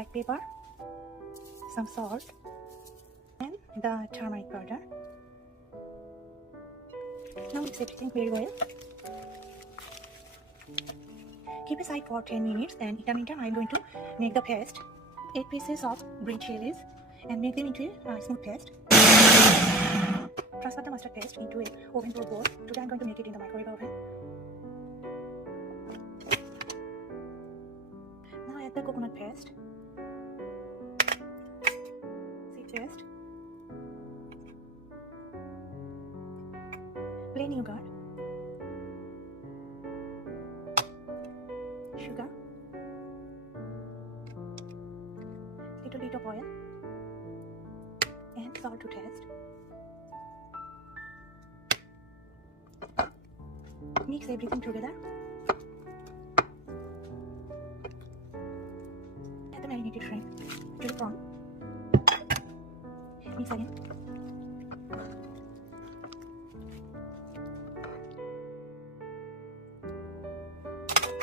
black pepper, some salt, and the turmeric powder. Now mix everything very well. Keep aside for 10 minutes, and in the meantime I am going to make the paste. 8 pieces of green chilies and make them into a smooth paste. Transfer the mustard paste into an oven pour bowl. Today I am going to make it in the microwave oven. Now add the coconut paste, seed paste, plain yogurt, sugar, little bit of oil, and salt to taste. Mix everything together. Add the marinated shrimp to the prawn. Mix again.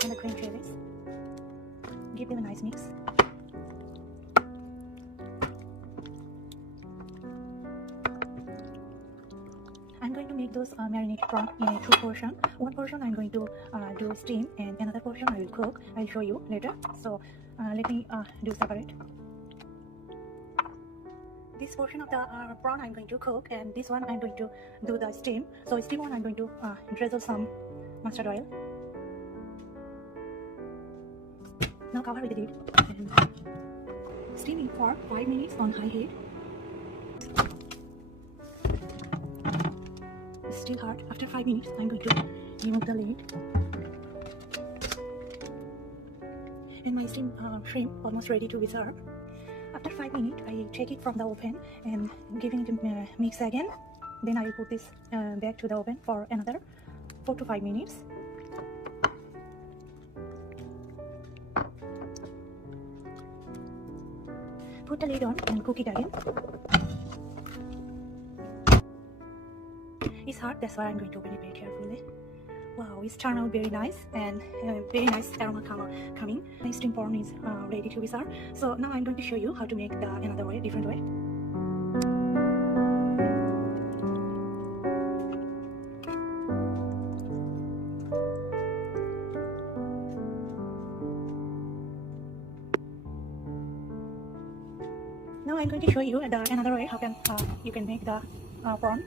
And the green chilies. Give them a nice mix. I'm going to make those marinated prawn in a 2 portion. One portion I'm going to do steam, and another portion I will cook. I'll show you later. So let me do separate. This portion of the prawn I'm going to cook, and this one I'm going to do the steam. So steam one I'm going to drizzle some mustard oil. Now cover with the lid and steam it for 5 minutes on high heat. It's still hot. After 5 minutes, I'm going to remove the lid. And my steamed shrimp almost ready to be served. After 5 minutes, I take it from the oven and giving it a mix again. Then I will put this back to the oven for another 4 to 5 minutes. Put the lid on and cook it again. It's hot, that's why I'm going to open it very carefully. Wow, it's turned out very nice, and very nice aroma coming. My steamed prawn is ready to be served. So now I'm going to show you how to make the another way, different way. Now I'm going to show you the another way how you can make the prawn.